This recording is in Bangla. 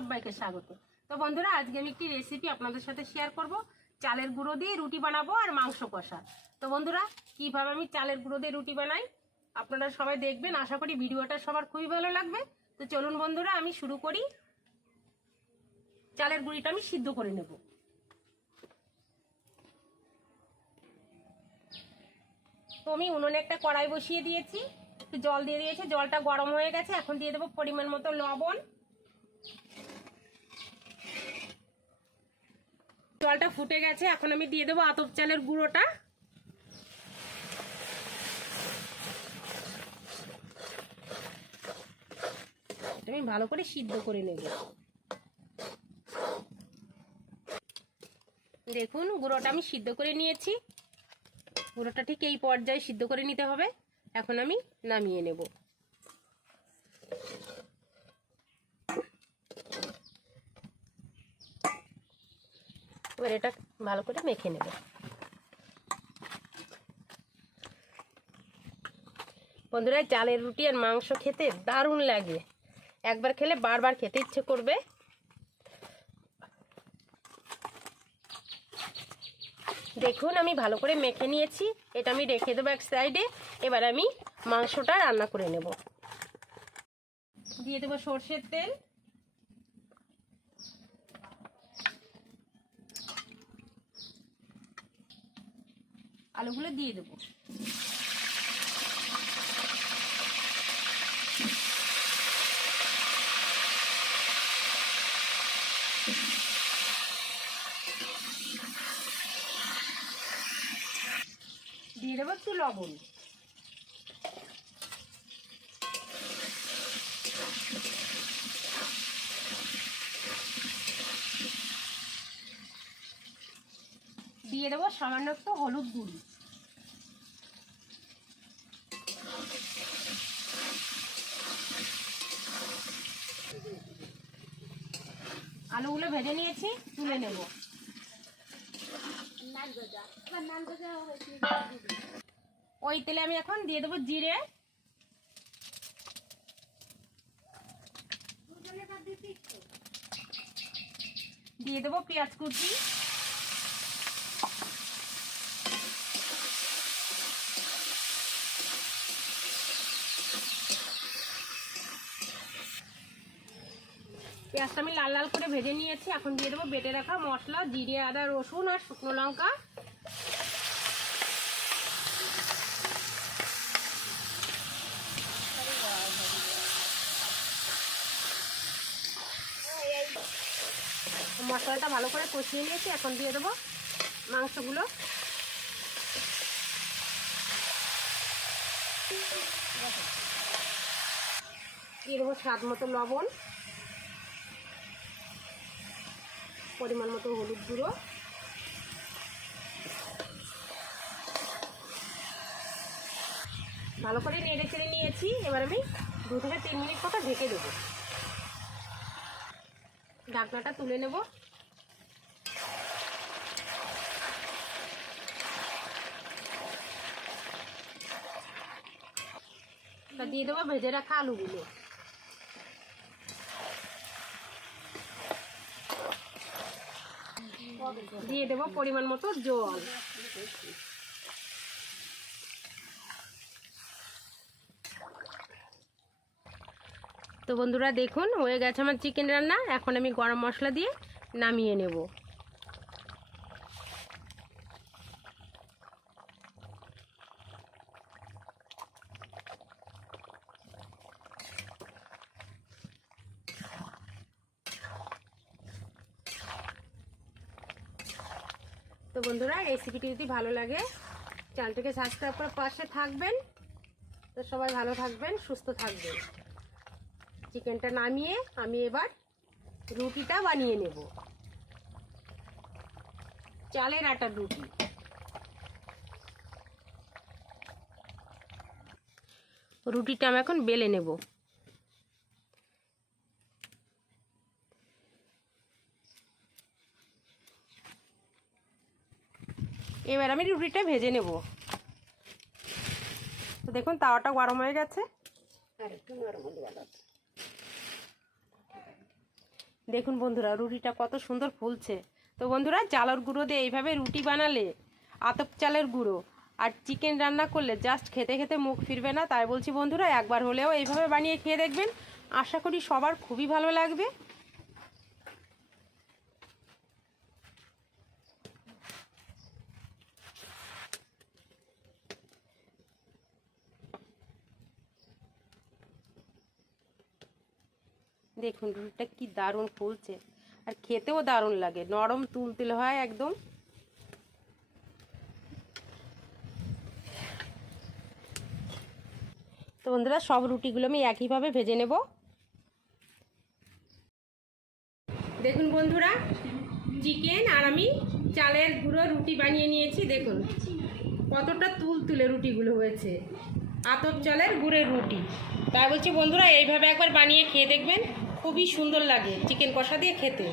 সবাইকে স্বাগত। তো বন্ধুরা, আজকে আমি একটি রেসিপি আপনাদের সাথে শেয়ার করব। চালের গুঁড়ো দিয়ে রুটি বানাবো আর মাংস কষা। তো বন্ধুরা, কীভাবে আমি চালের গুঁড়ো দিয়ে রুটি বানাই আপনারা সবাই দেখবেন। আশা করি ভিডিওটা সবার খুবই ভালো লাগবে। তো চলুন বন্ধুরা, আমি শুরু করি। চালের গুঁড়িটা আমি সিদ্ধ করে নেব। তো আমি উনুনে একটা কড়াই বসিয়ে দিয়েছি। একটু জল দিয়ে দিয়েছি। জলটা গরম হয়ে গেছে। এখন দিয়ে দেবো পরিমাণ মতো লবণ। জলটা ফুটে গেছে, এখন আমি দিয়ে দেবো আতপ চালের গুঁড়োটা। আমি ভালো করে সিদ্ধ করে নেব। দেখুন, গুঁড়োটা আমি সিদ্ধ করে নিয়েছি। গুঁড়োটা ঠিক এই পর্যায়ে সিদ্ধ করে নিতে হবে। এখন আমি নামিয়ে নেব। এবার এটা ভালো করে মেখে নেব। বন্ধুরা চালের রুটি আর মাংস খেতে দারুণ লাগে। একবার খেলে বারবার খেতে ইচ্ছে করবে। দেখুন, আমি ভালো করে মেখে নিয়েছি। এটা আমি রেখে দেবো এক সাইডে। এবার আমি মাংসটা রান্না করে নেব। দিয়ে দেবো সর্ষের তেল। আলুগুলো দিয়ে দেবো। দিয়ে দেবো একটু লবণ। দিয়ে দেবো, সামান্য একটু হলুদ গুঁড়ি। আলুগুলো ভেজে নিয়েছি, তুলে নেব। ওই তেলে আমি এখন দিয়ে দেবো জিরে। দিয়ে দেবো পেঁয়াজ কুচি। পেঁয়াজটা আমি লাল লাল করে ভেজে নিয়েছি। এখন দিয়ে দেবো বেটে রাখা মশলা, জিরে, আদা, রসুন আর শুকনো লঙ্কা। মশলাটা ভালো করে কষিয়ে নিয়েছি। এখন দিয়ে দেবো মাংসগুলো। দিয়ে দেবো স্বাদ মতো লবণ। পরিমাণ মতো হলুদ গুঁড়ো। ভালো করে নেড়ে চেড়ে নিয়েছি। এবার আমি দু থেকে তিন মিনিট মতো ঢেকে দেবো। ঢাকনাটা তুলে নেব। দিয়ে দেবো ভেজে রাখা আলুগুলো। দিয়ে দেব পরিমাণ মতো জল। তো বন্ধুরা দেখুন, হয়ে গেছে আমার চিকেন রান্না। এখন আমি গরম মশলা দিয়ে নামিয়ে নেব। তো বন্ধুরা রেসিপিটি যদি ভালো লাগে, চ্যানেলটিকে সাবস্ক্রাইব করে পাশে থাকবেন। তো সবাই ভালো থাকবেন, সুস্থ থাকবেন। চিকেনটা নামিয়ে আমি এবার রুটিটা বানিয়ে নেব। চালের আটার রুটি। রুটিটা আমি এখন বেলে নেব। এবার আমি রুটিটা ভেজে নেব। তো দেখুন তাওয়াটা গরম হয়ে গেছে। দেখুন বন্ধুরা রুটিটা কত সুন্দর ফুলছে। তো বন্ধুরা চালের গুঁড়ো দিয়ে এইভাবে রুটি বানালে আতপ চালের গুঁড়ো আর চিকেন রান্না করলে জাস্ট খেতে খেতে মুখ ফিরবে না। তাই বলছি বন্ধুরা একবার হলেও এইভাবে বানিয়ে খেয়ে দেখবেন। আশা করি সবার খুবই ভালো লাগবে। দেখুন রুটিটা কি দারুণ ফুলছে। আর খেতেও দারুণ লাগে, নরম তুলতুলে হয় একদম। তো বন্ধুরা, সব রুটিগুলো আমি একইভাবে ভেজে নেব। দেখুন বন্ধুরা, চিকেন আর আমি চালের গুঁড়ো রুটি বানিয়ে নিয়েছি, দেখুন। কতটা তুল তুলে রুটিগুলো হয়েছে। আতপ চালের গুঁড়ের রুটি। তাই বলছি বন্ধুরা, এইভাবে একবার বানিয়ে খেয়ে দেখবেন। খুবই সুন্দর লাগে। চিকেন কষা দিয়ে খেতে।